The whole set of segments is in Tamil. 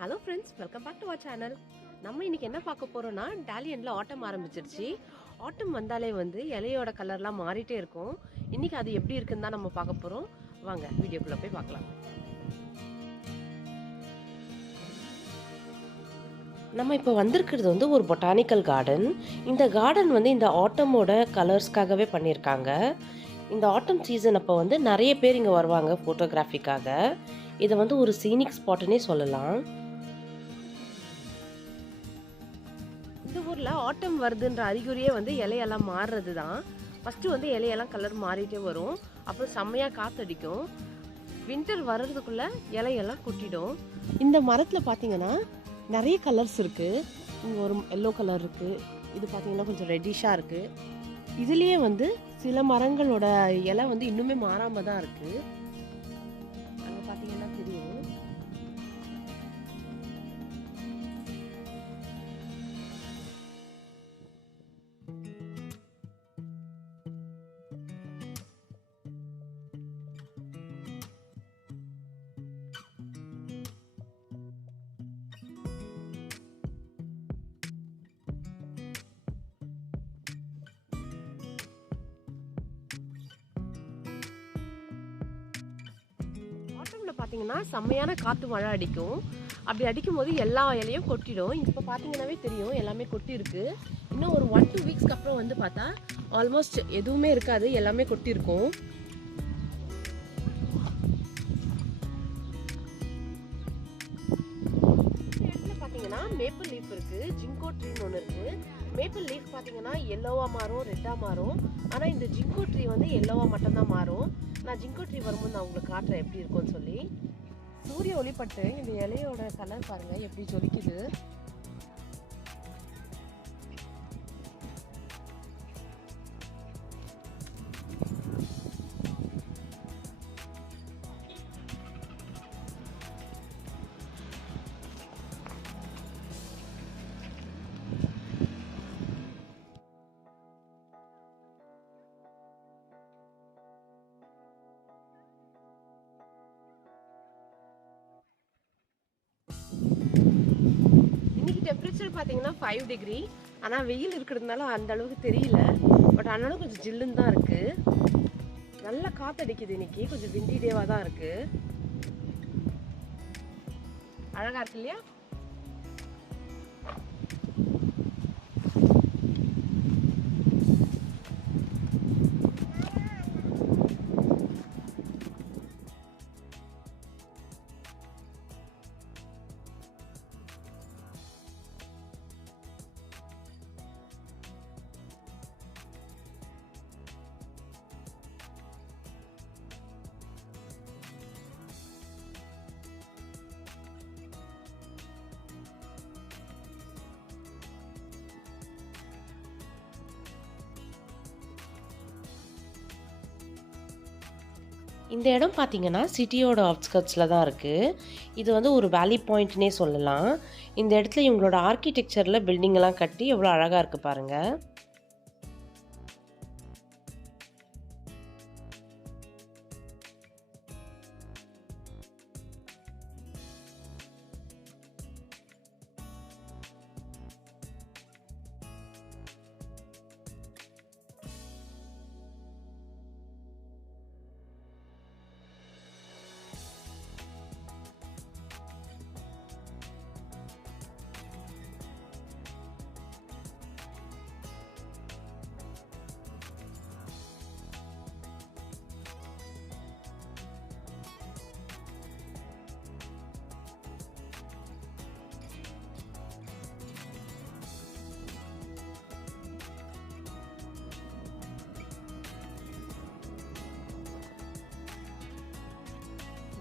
Hello friends, welcome back to our channel. நம்ம இன்னைக்கு என்ன பார்க்க போறோம்னா, டாலியன்ல ஆட்டம் ஆரம்பிச்சிருச்சு. ஆட்டம் வந்தாலே இலையோட கலர்லாம் மாறிட்டே இருக்கும். இன்னைக்கு அது எப்படி இருக்குன்னு தான் நம்ம பார்க்க போறோம். வாங்க வீடியோக்குள்ள போய் பார்க்கலாம். நம்ம இப்போ வந்திருக்கிறது ஒரு பொட்டானிக்கல் கார்டன். இந்த கார்டன் இந்த ஆட்டமோட கலர்ஸ்க்காகவே பண்ணியிருக்காங்க. இந்த ஆட்டம் சீசன் அப்போ நிறைய பேர் இங்கே வருவாங்க ஃபோட்டோகிராஃபிக்காக. இதை ஒரு சீனிக் ஸ்பாட்னே சொல்லலாம். இந்த ஊரில் ஆட்டம் வருதுன்ற அறிகுறியே இலையெல்லாம் மாறுறது தான். ஃபஸ்ட்டு இலையெல்லாம் கலர் மாறிட்டே வரும். அப்புறம் செம்மையாக காற்றடிக்கும். வின்டர் வர்றதுக்குள்ளே இலையெல்லாம் கொட்டிடும். இந்த மரத்தில் பார்த்தீங்கன்னா நிறைய கலர்ஸ் இருக்குது. இங்கே ஒரு எல்லோ கலர் இருக்குது. இது பார்த்தீங்கன்னா கொஞ்சம் ரெட்டிஷாக இருக்குது. இதுலேயே சில மரங்களோட இலை இன்னுமே மாறாமல் தான் இருக்குது. அங்கே பார்த்தீங்கன்னா தெரியும். ஆட்டம்ல பார்த்தீங்கன்னா செம்மையான காற்று மழை அடிக்கும். அப்படி அடிக்கும் போது எல்லா இலையும் கொட்டிடும். இப்போ பார்த்தீங்கன்னாவே தெரியும், எல்லாமே கொட்டி இருக்கு. இன்னும் ஒரு 1-2 வீக்ஸ்க்கு அப்புறம் பார்த்தா ஆல்மோஸ்ட் எதுவுமே இருக்காது, எல்லாமே கொட்டி இருக்கும். இந்த இடத்துல பார்த்தீங்கன்னா மேப்பிள் லீஃப் இருக்கு, ஜிங்கோ ட்ரீன்னு ஒன்று இருக்கு. மேப்பிள் லீஃப் பார்த்தீங்கன்னா எல்லோவா மாறும், ரெட்டா மாறும். ஆனால் இந்த ஜிங்கோ ட்ரீ எல்லோவா மட்டும்தான் மாறும். நான் ஜிங்கோ ட்ரீ வரும்போது நான் உங்களுக்கு காட்டுறேன் எப்படி இருக்கும்னு சொல்லி. சூரிய ஒளிப்பட்டு இந்த இலையோட கலர் பாருங்க எப்படி ஜொலிக்குது. இன்னைக்கு டெம்பரேச்சர் பார்த்தீங்கன்னா 5 டிகிரி. ஆனால் வெயில் இருக்கிறதுனால அந்த அளவுக்கு தெரியல. பட் ஆனாலும் கொஞ்சம் ஜில்லுன்னு தான் இருக்கு. நல்லா காத்தடிக்குது. இன்னைக்கு கொஞ்சம் விண்டி டேவா தான் இருக்கு. அழகா இருக்கு இல்லையா? இந்த இடம் பார்த்தீங்கன்னா சிட்டியோட அவுட்ஸ்கர்ட்ஸில் தான் இருக்குது. இது ஒரு வேலி பாயிண்ட்னே சொல்லலாம். இந்த இடத்துல இவங்களோட ஆர்கிடெக்சரில் பில்டிங்கெல்லாம் கட்டி எவ்வளோ அழகாக இருக்குது பாருங்கள்.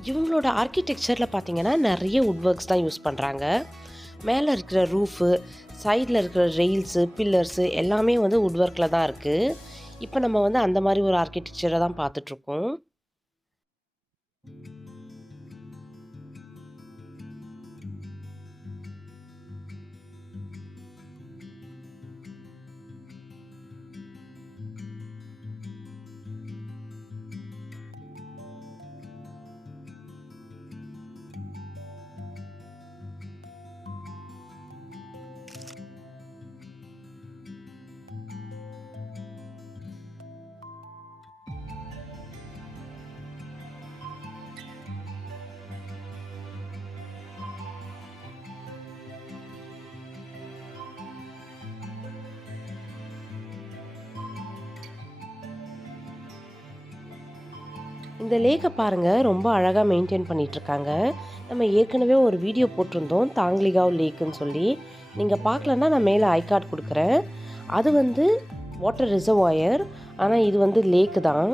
இவங்களோட ஆர்கிடெக்சரில் பார்த்தீங்கன்னா நிறைய வுட் ஒர்க்ஸ் தான் யூஸ் பண்ணுறாங்க. மேலே இருக்கிற ரூஃபு, சைடில் இருக்கிற ரெயில்ஸு, பில்லர்ஸு எல்லாமே வுட் ஒர்க்கில் தான் இருக்குது. இப்போ நம்ம அந்த மாதிரி ஒரு ஆர்கிடெக்சரை தான் பார்த்துட்ருக்கோம். இந்த லேக்கை பாருங்கள், ரொம்ப அழகாக மெயின்டைன் பண்ணிகிட்ருக்காங்க. நம்ம ஏற்கனவே ஒரு வீடியோ போட்டிருந்தோம் தாங்லிகாவ் லேக்குன்னு சொல்லி. நீங்கள் பார்க்கலன்னா நான் மேலே ஐ கார்டு கொடுக்குறேன். அது வந்து வாட்டர் ரிசர்வாயர், ஆனால் இது வந்து லேக்கு தான்.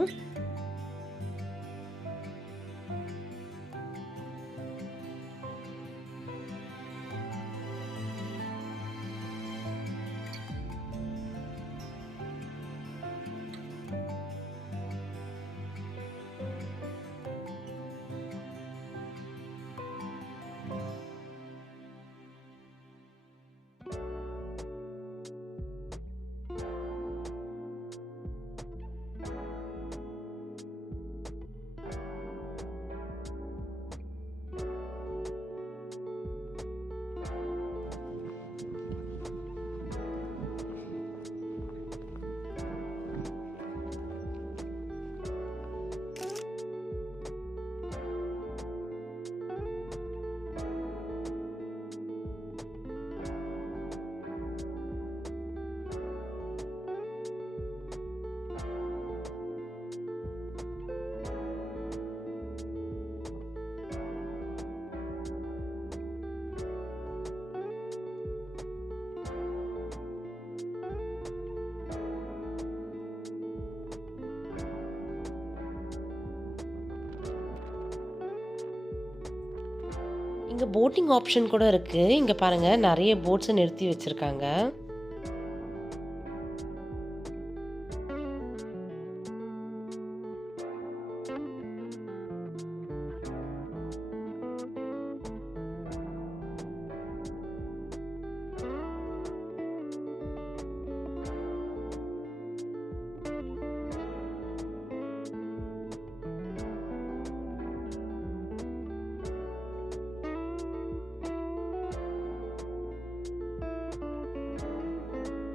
இங்கே போட்டிங் ஆப்ஷன் கூட இருக்குது. இங்கே பாருங்கள், நிறைய போட்ஸை நிறுத்தி வச்சுருக்காங்க.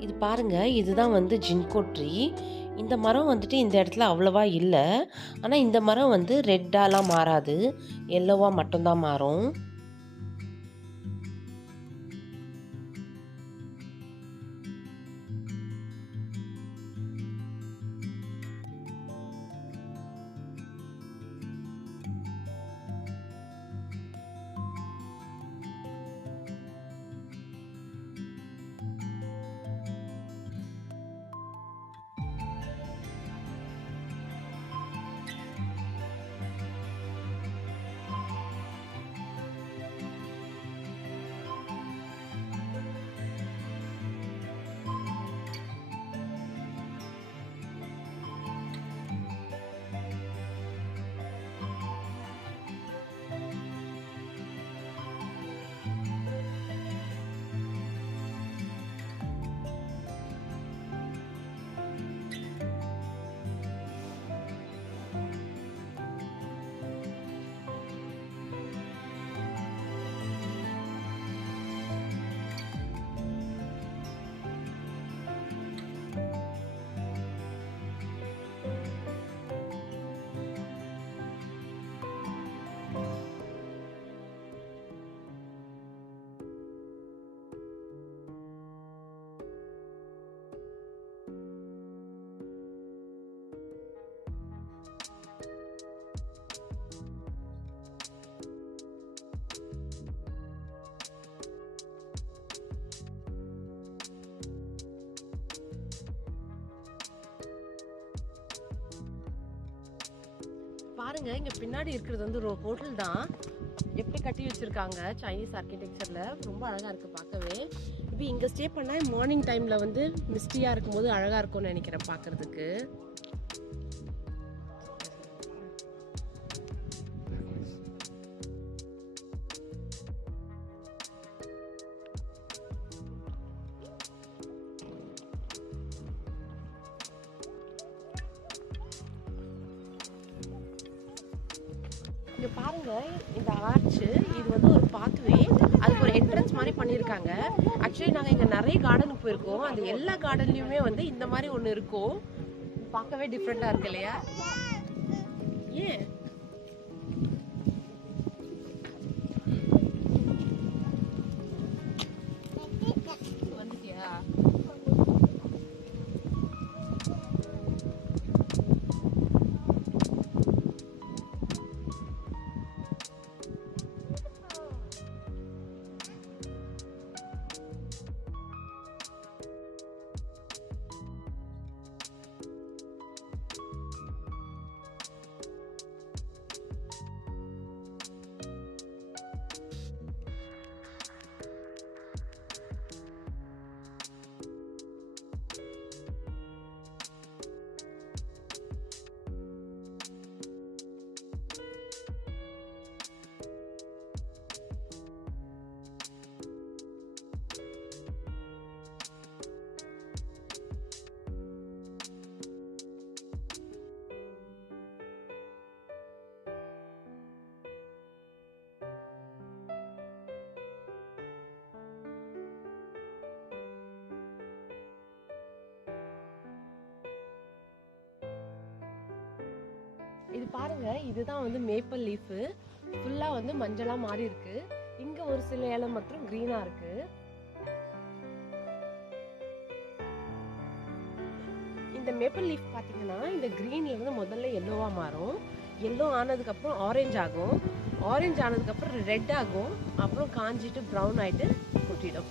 இது பாருங்க, இதுதான் வந்து ஜின்கோ ட்ரீ. இந்த மரம் வந்துட்டு இந்த இடத்துல அவ்வளவா இல்லை. ஆனால் இந்த மரம் வந்து ரெட்டாலாம் மாறாது, எல்லோவாக மட்டும்தான் மாறும். பாருங்க, இங்க பின்னாடி இருக்கிறது வந்து ஒரு ஹோட்டல் தான். எப்படி கட்டி வச்சிருக்காங்க சைனீஸ் ஆர்கிடெக்சர்ல, ரொம்ப அழகா இருக்கு பார்க்கவே. இப்போ இங்க ஸ்டே பண்ணா மார்னிங் டைம்ல வந்து மிஸ்டியா இருக்கும்போது அழகா இருக்கும்னு நினைக்கிறேன் பார்க்கிறதுக்கு. இங்க பாருங்க, இந்த ஆர்ச்சு இது வந்து ஒரு பாத்வே, அதுக்கு ஒரு என்ட்ரன்ஸ் மாதிரி பண்ணியிருக்காங்க. ஆக்சுவலி நாங்கள் இங்கே நிறைய கார்டனுக்கு போயிருக்கோம். அந்த எல்லா கார்டன்லையுமே வந்து இந்த மாதிரி ஒன்று இருக்கும். பார்க்கவே டிஃப்ரெண்ட்டாக இருக்கு இல்லையா? ஏன் வந்துட்டியா? இது பாருங்க, இதுதான் வந்து மேப்பிள் லீஃபு. ஃபுல்லா வந்து மஞ்சளா மாறி இருக்கு. இங்க ஒரு சில இலை மட்டும் கிரீனா இருக்கு. இந்த மேப்பிள் லீஃப் பாத்தீங்கன்னா இந்த கிரீன்ல இருந்து முதல்ல எல்லோவா மாறும். எல்லோ ஆனதுக்கு அப்புறம் ஆரஞ்சு ஆகும். ஆரஞ்சு ஆனதுக்கு அப்புறம் ரெட் ஆகும். அப்புறம் காஞ்சிட்டு ப்ரௌன் ஆயிட்டு கொட்டிடும்.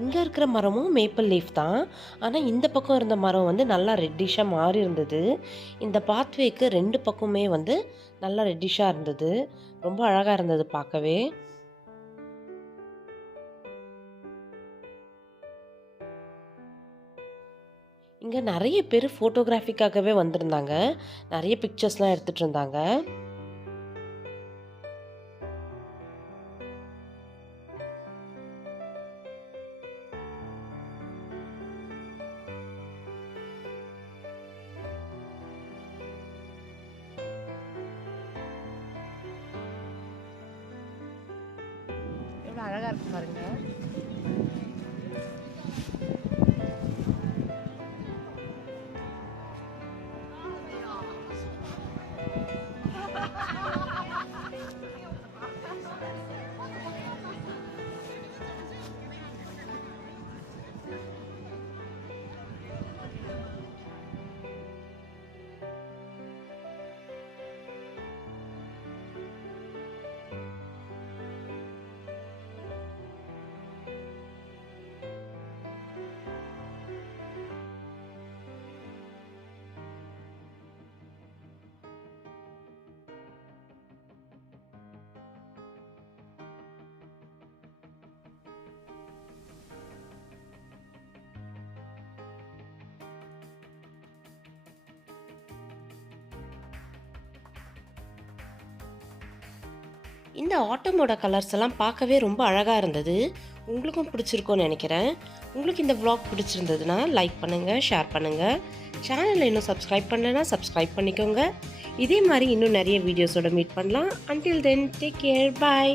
இங்கே இருக்கிற மரமும் மேப்பிள் லீஃப் தான். ஆனால் இந்த பக்கம் இருந்த மரம் வந்து நல்லா ரெட்டிஷாக மாறி இருந்தது. இந்த பாத்வேக்கு 2 பக்கமுமே வந்து நல்லா ரெட்டிஷாக இருந்தது. ரொம்ப அழகாக இருந்தது பார்க்கவே. இங்கே நிறைய பேர் ஃபோட்டோகிராஃபிக்காகவே வந்திருந்தாங்க. நிறைய பிக்சர்ஸ்லாம் எடுத்துகிட்டு இருந்தாங்க. எவ்வளோ அழகாக இருக்கு பாருங்க. இந்த ஆட்டமோட கலர்ஸ் எல்லாம் பார்க்கவே ரொம்ப அழகாக இருந்தது. உங்களுக்கும் பிடிச்சிருக்கும்னு நினைக்கிறேன். உங்களுக்கு இந்த vlog பிடிச்சிருந்ததுன்னா லைக் பண்ணுங்கள், ஷேர் பண்ணுங்கள். சேனலை இன்னும் சப்ஸ்கிரைப் பண்ணலைன்னா சப்ஸ்கிரைப் பண்ணிக்கோங்க. இதே மாதிரி இன்னும் நிறைய வீடியோஸோட மீட் பண்ணலாம். Until then, take care. Bye.